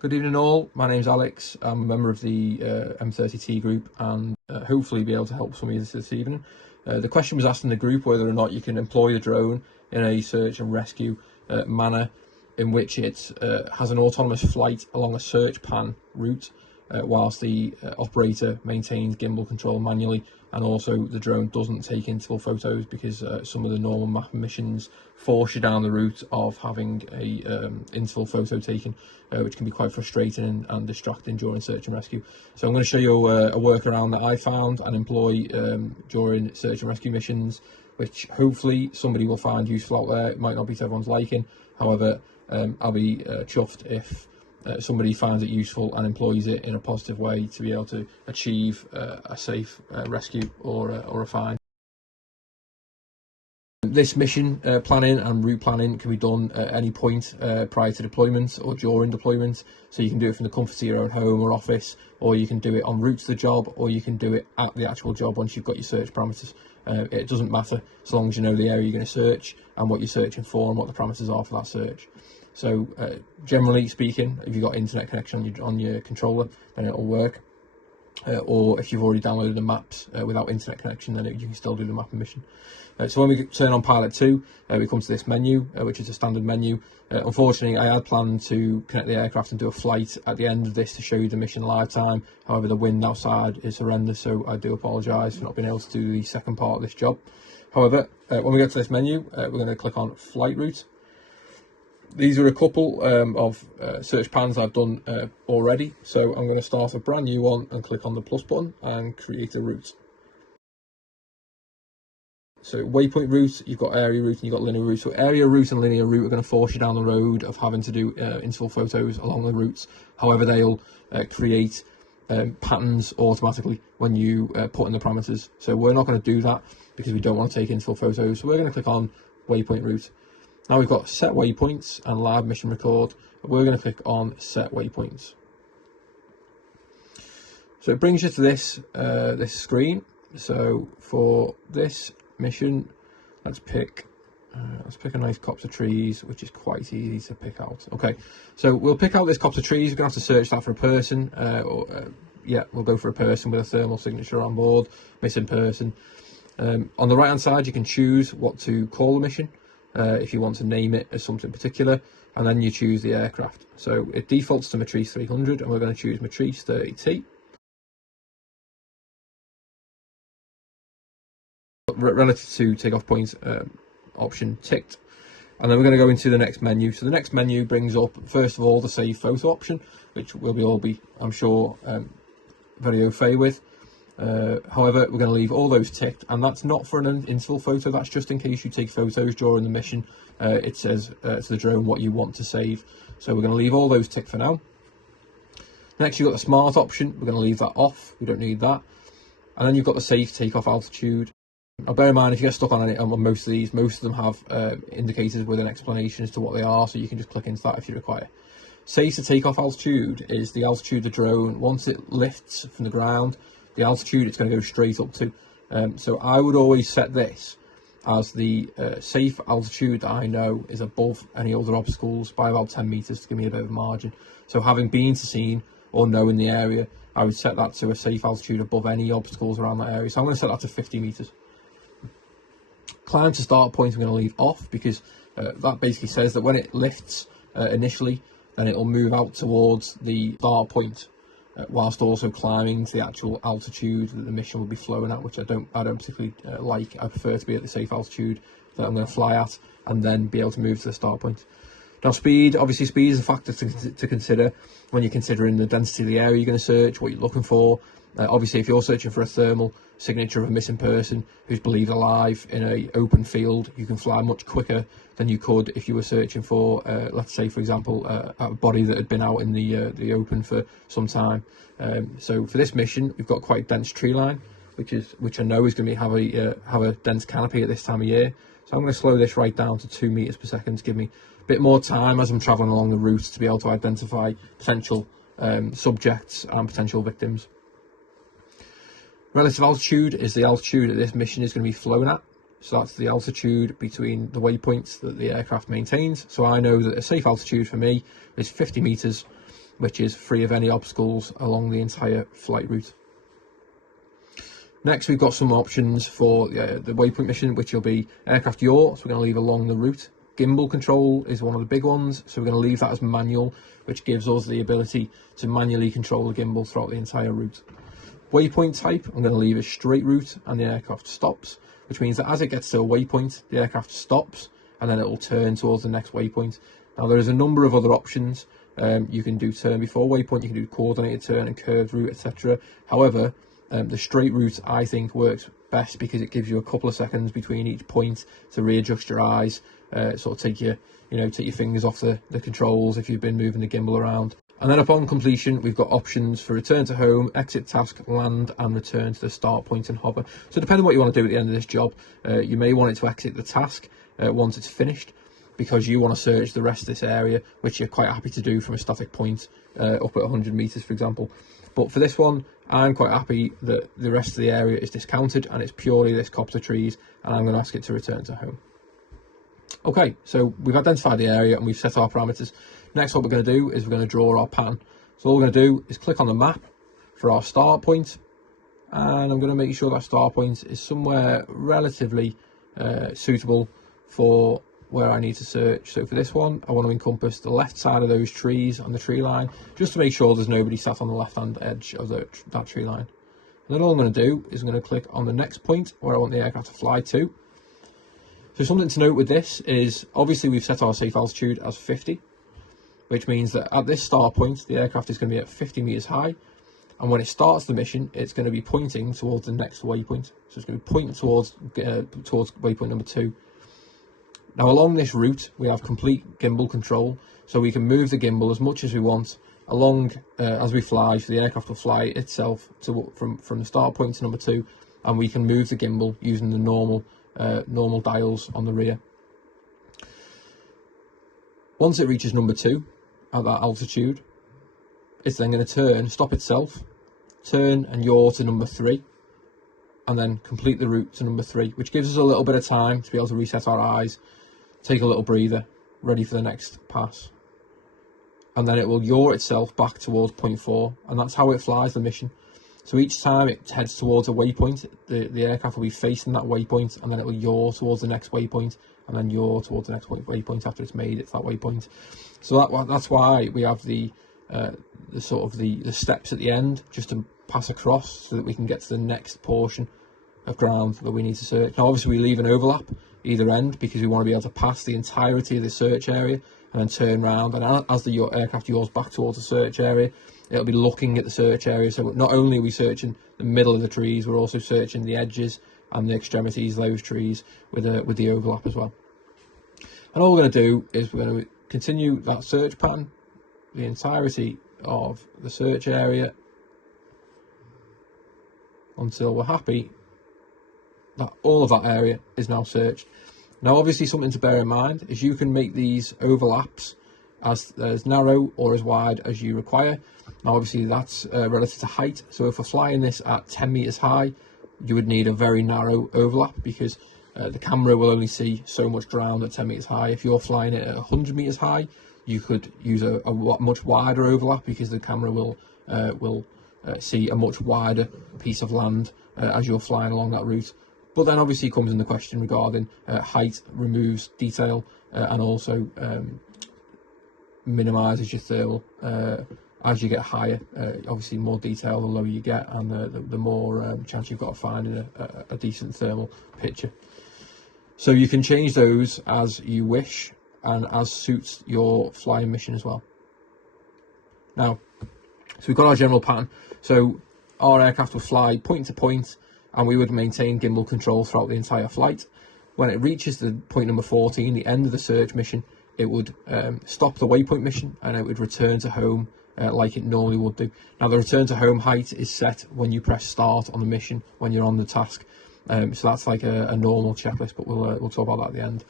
Good evening all, my name's Alex. I'm a member of the M30T group and hopefully be able to help some of you this evening. The question was asked in the group whether or not you can employ the drone in a search and rescue manner in which it has an autonomous flight along a search pan route whilst the operator maintains gimbal control manually, and also the drone doesn't take interval photos because some of the normal map missions force you down the route of having a interval photo taken, which can be quite frustrating and distracting during search and rescue. So I'm going to show you a workaround that I found and employ during search and rescue missions, which hopefully somebody will find useful out there. It might not be to everyone's liking, however I'll be chuffed if somebody finds it useful and employs it in a positive way to be able to achieve a safe rescue or a find. This mission planning and route planning can be done at any point prior to deployment or during deployment, so you can do it from the comfort of your own home or office, or you can do it en route to the job, or you can do it at the actual job once you've got your search parameters. It doesn't matter so long as you know the area you're going to search and what you're searching for and what the parameters are for that search. So generally speaking, if you've got internet connection on your controller, then it'll work. Or if you've already downloaded the maps without internet connection, then you can still do the mapping mission. So when we turn on Pilot 2, we come to this menu, which is a standard menu. Unfortunately, I had planned to connect the aircraft and do a flight at the end of this to show you the mission live time. However, the wind outside is horrendous, so I do apologise for not being able to do the second part of this job. However, when we get to this menu, we're going to click on Flight Route. These are a couple of search pans I've done already, so I'm going to start a brand new one and click on the plus button and create a route. So waypoint route, you've got area route and you've got linear route. So area route and linear route are going to force you down the road of having to do interval photos along the routes. However, they'll create patterns automatically when you put in the parameters. So we're not going to do that because we don't want to take interval photos. So we're going to click on waypoint route. Now we've got set waypoints and live mission record. We're going to click on set waypoints. So it brings you to this this screen. So for this mission, let's pick a nice copse of trees, which is quite easy to pick out. Okay, so we'll pick out this copse of trees. We're going to have to search that for a person. Yeah, we'll go for a person with a thermal signature on board, missing person. On the right hand side, you can choose what to call the mission. If you want to name it as something particular, and then you choose the aircraft. So it defaults to Matrice 300 and we're going to choose Matrice 30T. Relative to takeoff point option ticked, and then we're going to go into the next menu. So the next menu brings up first of all the save photo option, which we'll all be, I'm sure, very au fait with. However, we're going to leave all those ticked, and that's not for an interval photo, that's just in case you take photos during the mission. It says to the drone what you want to save, so we're going to leave all those ticked for now. Next, you've got the smart option. We're going to leave that off, we don't need that. And then you've got the safe takeoff altitude. Now bear in mind, if you get stuck on most of these, most of them have indicators with an explanation as to what they are, so you can just click into that if you require. Safe to takeoff altitude is the altitude the drone, once it lifts from the ground, the altitude it's going to go straight up to. So I would always set this as the safe altitude that I know is above any other obstacles by about 10 meters to give me a bit of a margin. So having been to scene or knowing the area, I would set that to a safe altitude above any obstacles around that area. So I'm going to set that to 50 meters. Climb to start point I'm going to leave off because that basically says that when it lifts initially, then it'll move out towards the start point, whilst also climbing to the actual altitude that the mission will be flowing at, which I don't particularly like. I prefer to be at the safe altitude that I'm going to fly at and then be able to move to the start point. Now speed, obviously speed is a factor to consider when you're considering the density of the area you're going to search, what you're looking for. Obviously if you're searching for a thermal signature of a missing person who's believed alive in an open field, you can fly much quicker than you could if you were searching for, let's say for example, a body that had been out in the open for some time. So for this mission, we've got quite dense tree line, which I know is going to have a dense canopy at this time of year. So I'm going to slow this right down to 2 meters per second to give me a bit more time as I'm traveling along the route to be able to identify potential subjects and potential victims. Relative altitude is the altitude that this mission is going to be flown at. So that's the altitude between the waypoints that the aircraft maintains. So I know that a safe altitude for me is 50 meters which is free of any obstacles along the entire flight route. Next, we've got some options for the waypoint mission, which will be aircraft yaw, so we're going to leave along the route. Gimbal control is one of the big ones, so we're going to leave that as manual, which gives us the ability to manually control the gimbal throughout the entire route. Waypoint type, I'm going to leave as straight route and the aircraft stops, which means that as it gets to a waypoint, the aircraft stops and then it will turn towards the next waypoint. Now there is a number of other options. You can do turn before waypoint, you can do coordinated turn and curved route, etc. However, the straight route I think works best because it gives you a couple of seconds between each point to readjust your eyes, sort of take your fingers off the controls if you've been moving the gimbal around. And then upon completion, we've got options for return to home, exit task, land, and return to the start point and hover. So depending on what you want to do at the end of this job, you may want it to exit the task once it's finished, because you want to search the rest of this area, which you're quite happy to do from a static point up at 100 meters, for example. But for this one, I'm quite happy that the rest of the area is discounted and it's purely this copse of trees, and I'm going to ask it to return to home. Okay, so we've identified the area and we've set our parameters. Next, what we're going to do is we're going to draw our pattern. So all we're going to do is click on the map for our start point, and I'm going to make sure that start point is somewhere relatively suitable for where I need to search. So for this one, I want to encompass the left side of those trees on the tree line, just to make sure there's nobody sat on the left hand edge of that tree line. And then all I'm going to do is I'm going to click on the next point where I want the aircraft to fly to. So something to note with this is, obviously we've set our safe altitude as 50, which means that at this start point, the aircraft is going to be at 50 meters high. And when it starts the mission, it's going to be pointing towards the next waypoint. So it's going to be pointing towards waypoint number 2. Now along this route, we have complete gimbal control, so we can move the gimbal as much as we want along as we fly. So the aircraft will fly itself from the start point to number 2, and we can move the gimbal using the normal dials on the rear. Once it reaches number 2 at that altitude, it's then going to stop itself, turn and yaw to number 3, and then complete the route to number 3, which gives us a little bit of time to be able to reset our eyes, take a little breather, ready for the next pass. And then it will yaw itself back towards point 4, and that's how it flies the mission. So each time it heads towards a waypoint, the aircraft will be facing that waypoint, and then it will yaw towards the next waypoint, and then yaw towards the next waypoint after it's made it to that waypoint. So that's why we have the steps at the end, just to pass across so that we can get to the next portion of ground that we need to search. Now obviously we leave an overlap either end because we want to be able to pass the entirety of the search area and then turn around, and as the aircraft yaws back towards the search area, it'll be looking at the search area. So not only are we searching the middle of the trees, we're also searching the edges and the extremities of those trees with the overlap as well. And all we're going to do is we're going to continue that search pattern, the entirety of the search area, until we're happy that all of that area is now searched. Now obviously something to bear in mind is you can make these overlaps as narrow or as wide as you require. Now obviously that's relative to height, so if we're flying this at 10 meters high, you would need a very narrow overlap because the camera will only see so much ground at 10 meters high. If you're flying it at 100 meters high, you could use a much wider overlap because the camera will see a much wider piece of land as you're flying along that route. But then obviously comes in the question regarding height removes detail and also minimises your thermal as you get higher. Obviously more detail the lower you get, and the more chance you've got of finding a decent thermal picture. So you can change those as you wish and as suits your flying mission as well. Now, so we've got our general pattern. So our aircraft will fly point to point, and we would maintain gimbal control throughout the entire flight. When it reaches the point number 14, the end of the search mission, it would stop the waypoint mission and it would return to home like it normally would do. Now the return to home height is set when you press start on the mission, when you're on the task. So that's like a normal checklist, but we'll talk about that at the end.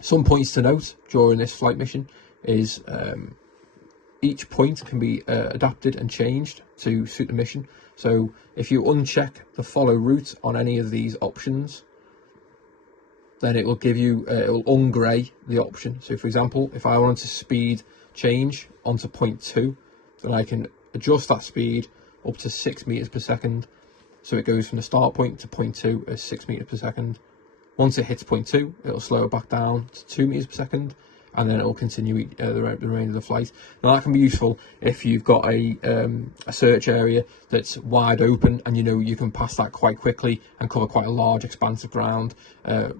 Some points to note during this flight mission is each point can be adapted and changed to suit the mission. So if you uncheck the follow route on any of these options, then it will give you, it will ungrey the option. So for example, if I wanted to speed change onto 0.2, then I can adjust that speed up to 6 meters per second. So it goes from the start point to 0.2 as 6 meters per second. Once it hits 0.2, it'll slow it back down to 2 meters per second, and then it will continue the remainder of the flight. Now that can be useful if you've got a search area that's wide open, and you know you can pass that quite quickly and cover quite a large expanse of ground,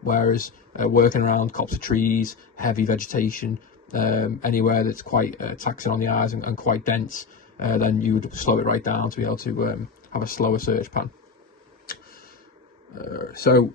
whereas working around copse of trees, heavy vegetation, anywhere that's quite taxing on the eyes and quite dense, then you would slow it right down to be able to have a slower search pattern. So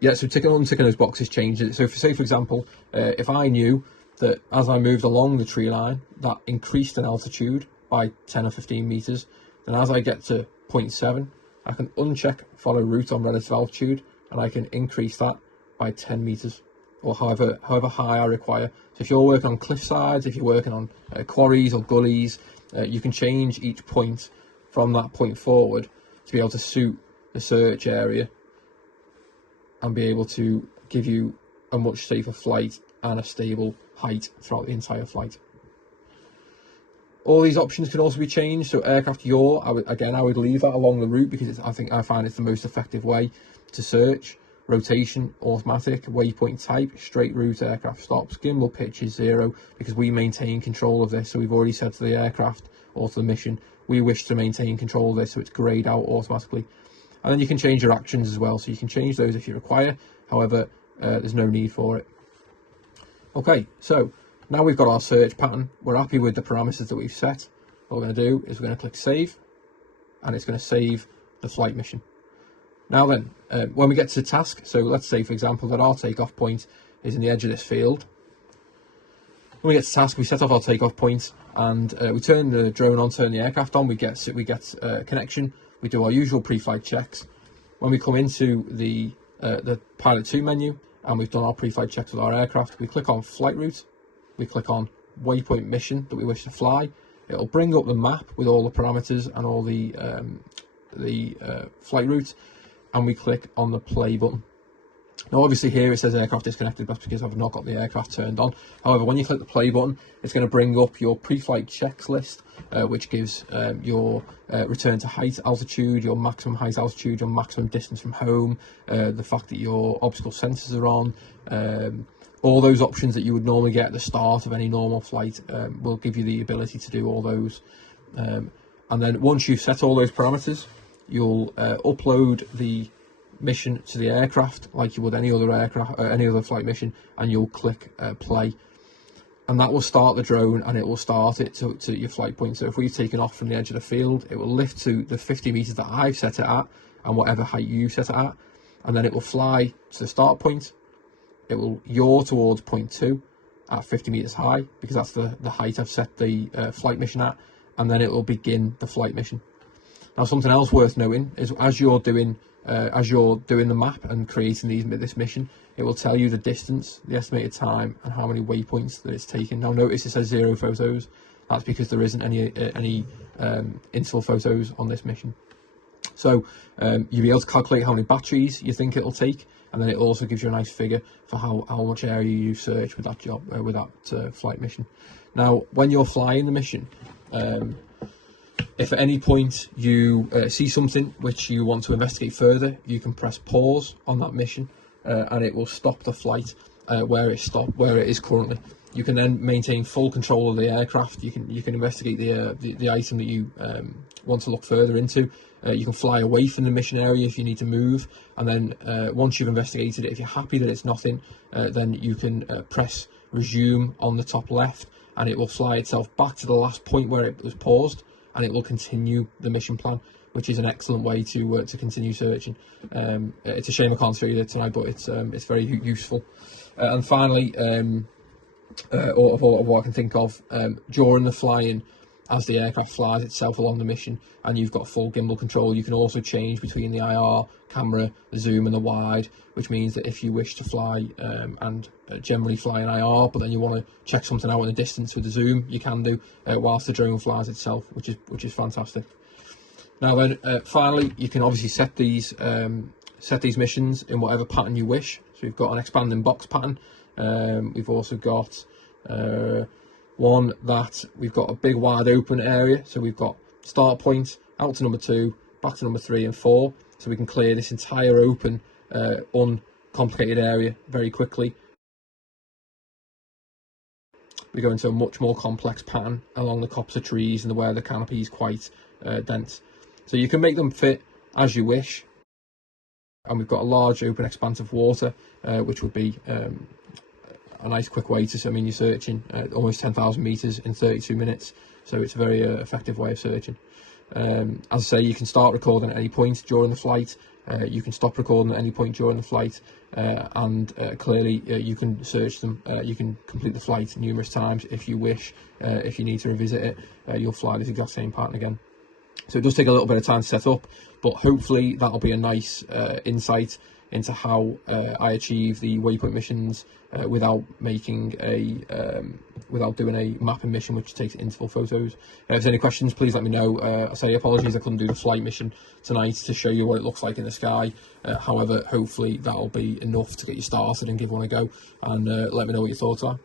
ticking on ticking those boxes changes it. So say for example, if I knew that as I moved along the tree line that increased in altitude by 10 or 15 meters, then as I get to 0.7, I can uncheck follow route on relative altitude, and I can increase that by 10 meters, or however high I require. So if you're working on cliff sides, if you're working on quarries or gullies, you can change each point from that point forward to be able to suit the search area and be able to give you a much safer flight and a stable height throughout the entire flight. All these options can also be changed. So aircraft yaw, I would leave that along the route, because I find it's the most effective way to search. Rotation, automatic, waypoint type, straight route, aircraft stops, gimbal pitch is 0, because we maintain control of this. So we've already said to the aircraft or to the mission, we wish to maintain control of this, so it's grayed out automatically. And then you can change your actions as well, so you can change those if you require. However, there's no need for it. Okay, so now we've got our search pattern. We're happy with the parameters that we've set. What we're going to do is we're going to click save, and it's going to save the flight mission. Now then, when we get to task, so let's say for example that our takeoff point is in the edge of this field. When we get to task, we set off our takeoff point, and we turn the drone on, turn the aircraft on. We get connection. We do our usual pre-flight checks. When we come into the Pilot 2 menu and we've done our pre-flight checks with our aircraft, we click on flight route, we click on waypoint mission that we wish to fly. It'll bring up the map with all the parameters and all the flight route, and we click on the play button. Now obviously here it says aircraft disconnected, that's because I've not got the aircraft turned on. However, when you click the play button, it's going to bring up your pre-flight checks list, which gives your return to height altitude, your maximum height altitude, your maximum distance from home, the fact that your obstacle sensors are on, all those options that you would normally get at the start of any normal flight will give you the ability to do all those. And then once you've set all those parameters, you'll upload the mission to the aircraft like you would any other flight mission, and you'll click play, and that will start the drone, and it will start it to your flight point. So if we've taken off from the edge of the field, it will lift to the 50 meters that I've set it at, and whatever height you set it at, and then it will fly to the start point. It will yaw towards 0.2 at 50 meters high, because that's the height I've set the flight mission at, and then it will begin the flight mission. Now something else worth noting is as you're doing the map and creating this mission, it will tell you the distance, the estimated time, and how many waypoints that it's taken. Now notice it says 0 photos. That's because there isn't any interval photos on this mission. So you'll be able to calculate how many batteries you think it'll take, and then it also gives you a nice figure for how much area you search with that job with that flight mission. Now when you're flying the mission, if at any point you see something which you want to investigate further, you can press pause on that mission, and it will stop the flight where it is currently. You can then maintain full control of the aircraft. You can investigate the item that you want to look further into. You can fly away from the mission area if you need to move, and then once you've investigated it, if you're happy that it's nothing, then you can press resume on the top left, and it will fly itself back to the last point where it was paused, and it will continue the mission plan, which is an excellent way to continue searching. It's a shame I can't show you that tonight, but it's very useful. And finally, of what I can think of, during the flying, as the aircraft flies itself along the mission and you've got full gimbal control, you can also change between the IR, camera, the zoom and the wide, which means that if you wish to fly and generally fly in IR, but then you want to check something out in the distance with the zoom, you can do whilst the drone flies itself, which is fantastic. Now then, finally, you can obviously set these missions in whatever pattern you wish. So we've got an expanding box pattern. We've also got one that we've got a big wide open area, so we've got start point out to number 2, back to number 3 and 4, so we can clear this entire open uncomplicated area very quickly. We go into a much more complex pattern along the copse of trees and where the canopy is quite dense, so you can make them fit as you wish. And we've got a large open expanse of water, which would be a nice quick way to, I mean, you're searching almost 10,000 meters in 32 minutes, so it's a very effective way of searching. As I say, you can start recording at any point during the flight, you can stop recording at any point during the flight, and clearly you can search them. You can complete the flight numerous times if you wish. If you need to revisit it, you'll fly this exact same pattern again. So it does take a little bit of time to set up, but hopefully that'll be a nice insight into how I achieve the waypoint missions without making without doing a mapping mission which takes interval photos. If there's any questions, please let me know. I say apologies I couldn't do the flight mission tonight to show you what it looks like in the sky. However, hopefully that'll be enough to get you started and give one a go, and let me know what your thoughts are.